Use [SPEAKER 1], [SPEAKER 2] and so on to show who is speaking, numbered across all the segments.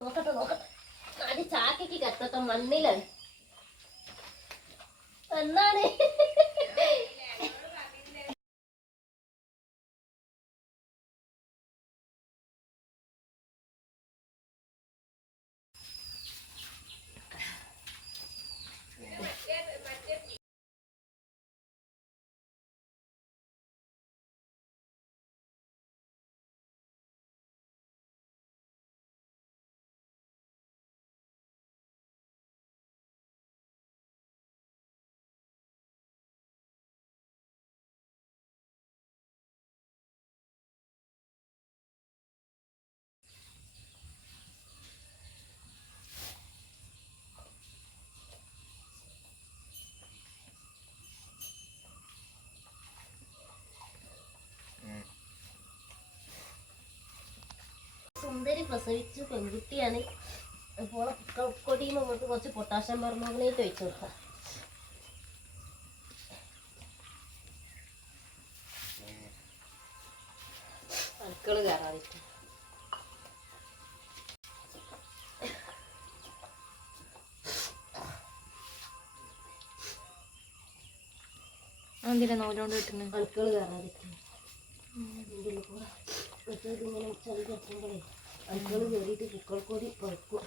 [SPEAKER 1] നോക്കട്ടെ നോക്കട്ടെ. അത് ചാക്കയ്ക്ക് കത്തത്തെ മണ്ണിലാണ് എന്നാണ്? സുന്ദരി പ്രസവിച്ചു പെൺകുട്ടിയാണ്. അപ്പോൾ കൊടിയും നമുക്ക് കുറച്ച് പൊട്ടാഷ്യം പെർമോഗനേറ്റ് ഒഴിച്ചു കൊടുക്കാം അണുക്കൾ കയറാതിട്ട്
[SPEAKER 2] എന്തിനാ നൂലോണ്ട് കിട്ടുന്നത്
[SPEAKER 1] കയറാതിട്ട് ഇങ്ങനെ ചളി കെട്ടുമ്പോഴേ അണുക്കൾ കയറിയിട്ട് കുക്കൾ കൂടി പഴുക്കും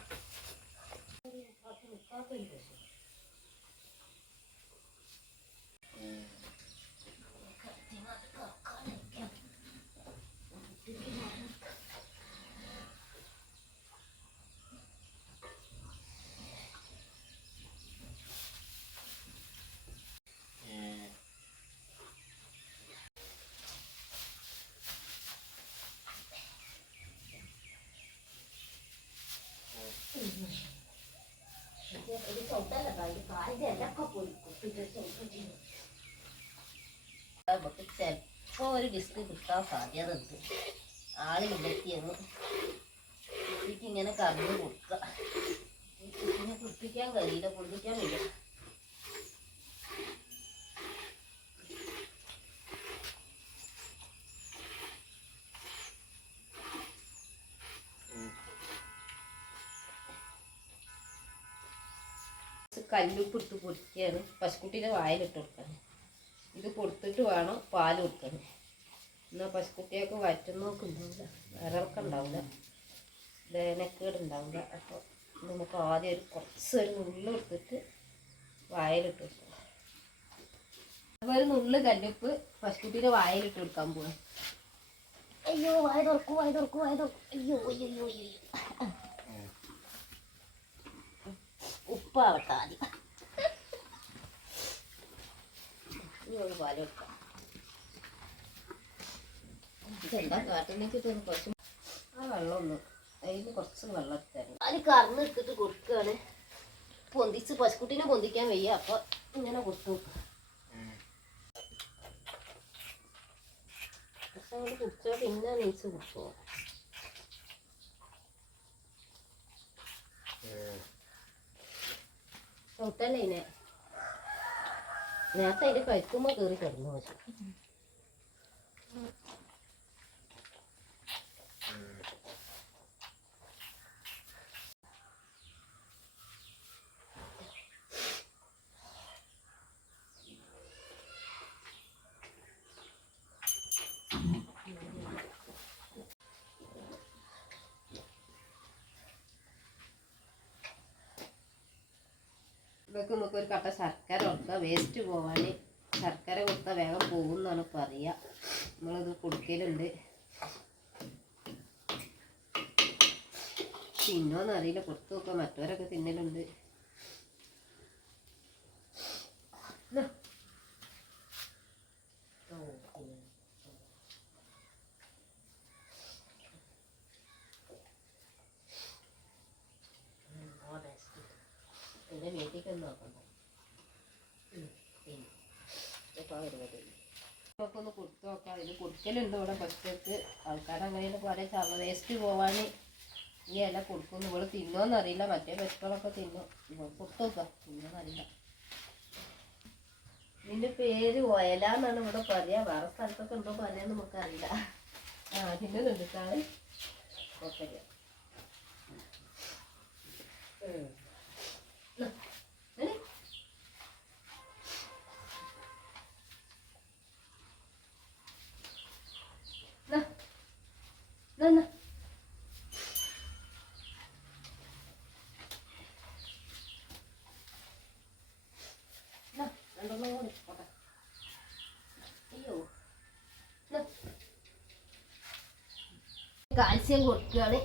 [SPEAKER 1] നമുക്ക് ചിലപ്പോ ഒരു ഡിസ്ക് കിട്ടാൻ സാധ്യത ഉണ്ട് ആൾ ഇല്ലെത്തിയെന്ന് കുട്ടിക്ക് ഇങ്ങനെ കറിഞ്ഞു കൊടുക്കുക കുളിപ്പിക്കാൻ കഴിയില്ല കുളിപ്പിക്കാൻ വയ്യ കല്ലുപ്പ് ഇട്ട് പൊടിക്കുകയാണ്. പശുക്കുട്ടീന്റെ വായിലിട്ട് കൊടുക്കാൻ ഇത് കൊടുത്തിട്ട് വേണം പാൽ കൊടുക്കാൻ. എന്നാൽ പശുക്കുട്ടിയൊക്കെ വയറ്റുന്നോക്ക് ഉണ്ടാവില്ല വിരൾക്ക് ഉണ്ടാവില്ല വേനക്കേട് ഉണ്ടാവില്ല അപ്പോൾ നമുക്ക് ആദ്യം ഒരു കുറച്ച് ഒരു നുള്ളു എടുത്തിട്ട് വായിലിട്ട് കൊടുക്കണം. അപ്പോൾ ഒരു നുള്ള് കല്ലുപ്പ് പശുക്കുട്ടീന്റെ വായിലിട്ട് കൊടുക്കാൻ പോവാം അയ്യോ വായ തുറക്കൂ വായ തുറക്കൂ വായ തുറക്കൂ. അയ്യോ അയ്യോ അയ്യോ അയ്യോ. ഉപ്പാവട്ടെ ആദ്യം ഇനി ഒരു പാൽ കൊടുക്കാം ഇതെന്താ? കാട്ടിലേക്ക് കുറച്ച് ആ വെള്ളം ഒന്ന് അതിന് കുറച്ച് വെള്ളം എടുത്തായിരുന്നു അതിൽ കറന്ന് എടുത്തിട്ട് കൊടുക്കുകയാണ് പൊന്തിച്ച് പശുക്കുട്ടീനെ പൊന്തിക്കാൻ വയ്യ. അപ്പൊ ഇങ്ങനെ കൊടുത്തു കുടിച്ചാൽ പിന്നെ നീച്ച് കുടിച്ചോ ചവിട്ടല്ലേ ഇതിനെ നേരത്തെ അതിന്റെ കഴിക്കുമ്പോ കയറി കിടന്നു പക്ഷെ. ഇതൊക്കെ നമുക്ക് ഒരു കട്ട ശർക്കര കൊടുക്കുക വേസ്റ്റ് പോവാൻ ശർക്കര കൊടുത്താൽ വേഗം പോകും എന്നാണ് പറയുക നമ്മളിത് കൊടുക്കലുണ്ട്. തിന്നോന്നറിയില്ല കൊടുത്തു നോക്കാം. മറ്റവരൊക്കെ തിന്നലുണ്ട്. ഇതൊക്കെ വരുന്നത്. നമുക്കൊന്ന് കൊടുത്തു നോക്കാം. ഇത് കൊടുക്കലുണ്ട് ഇവിടെ പച്ചക്ക് ആൾക്കാർ കുറേ ചവ വേസ്റ്റ് പോവാൻ ഈ ഇല കൊടുക്കുന്നു. ഇവിടെ തിന്നോന്നറിയില്ല മറ്റേ പശുക്കളൊക്കെ തിന്നും. ഇവിടെ കൊടുത്തു നോക്കാം. തിന്നോന്നറിയില്ല ഇതിന്റെ പേര് ഒയല എന്നാണ് ഇവിടെ പറയാ. വേറെ സ്ഥലത്തൊക്കെ ഉണ്ടോ പറയാൻ നമുക്കറിയില്ല. ആ തിന്നുന്നുണ്ട് 넣으니까 cả anh xiên hột kìa đấy.